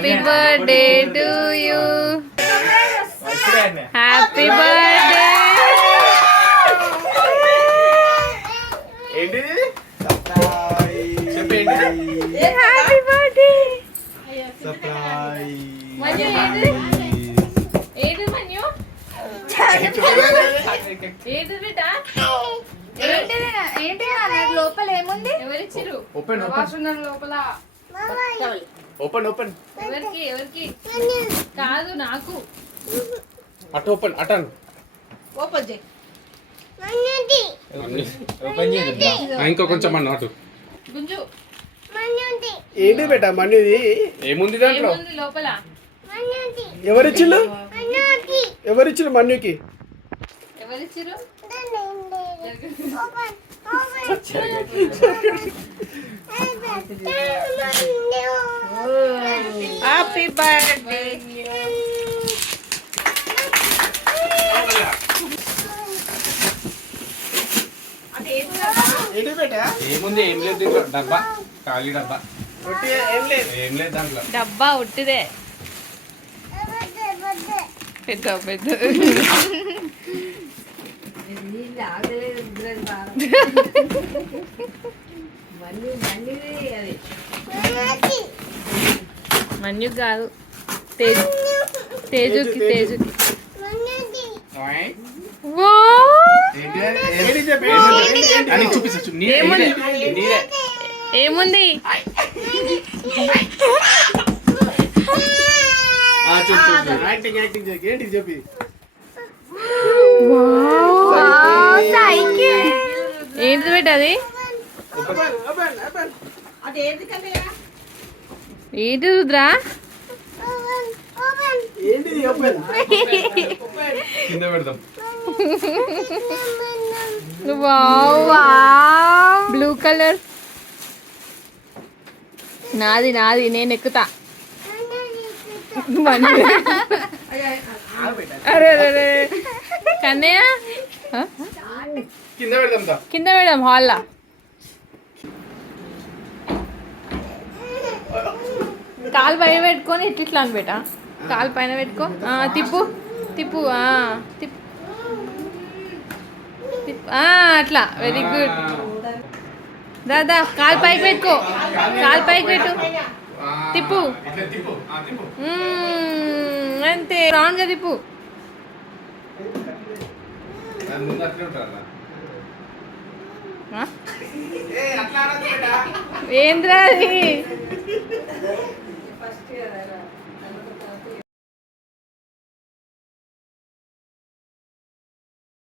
Happy birthday to you happy birthday happy birthday ఏది మన్యు ఏది బిడ్డ ఏంటిది ఏంటి లోపల ఏముంది ఎవరిచ్చిరు లోపల ఓపెన్ ఓపెన్ ఎవరికి ఎవరికి? కాదు నాకు. అటు ఓపెన్ అటన్ ఓపెన్ చేయి. ఓపెన్ ఇంకో కొంచెం అన్న అటు. గుంజు. ఏంటి బేట మనీది? ఏముంది దాంట్లో? ఏముంది లోపల? ఎవరిచ్చిళ్ళు? ఎవరిచ్చిళ్ళు మన్యుకి? ఎవరిచ్చిరు? హ్యాపీ బర్త్డే ఏంటి బేట ఏముంది ఏం లేదు దీంట్లో డబ్బా ఖాళీ డబ్బా రొట్టి ఏం లేదు ఏం లేదు దాంట్లో డబ్బా ఉట్టిదే పెద్ద పెద్ద మన్యు కాదు తేజు తేజుకి తేజుకి ఏముంది? చెప్పి ఏంటి చెప్పి ఏంటి రుద్రా? Blue colour. నాది నాది నేను ఎక్కుతా. అరే అరే అరే. కన్నయ్య? కింద పెడదాం దా. కింద మేడం హాల్లా. కాలు పైన పెట్టుకొని ఇట్లా ఇట్లా అని బేట కాలు పైన పెట్టుకో. తిప్పు. తిప్పు తిప్పు. అట్లా. వెరీ గుడ్ దాదా కాలు పైకి పెట్టుకో. కాలు పైకి పెట్టు. తిప్పు. అంతే. రౌండ్గా తిప్పు? ఏంద్రా అది?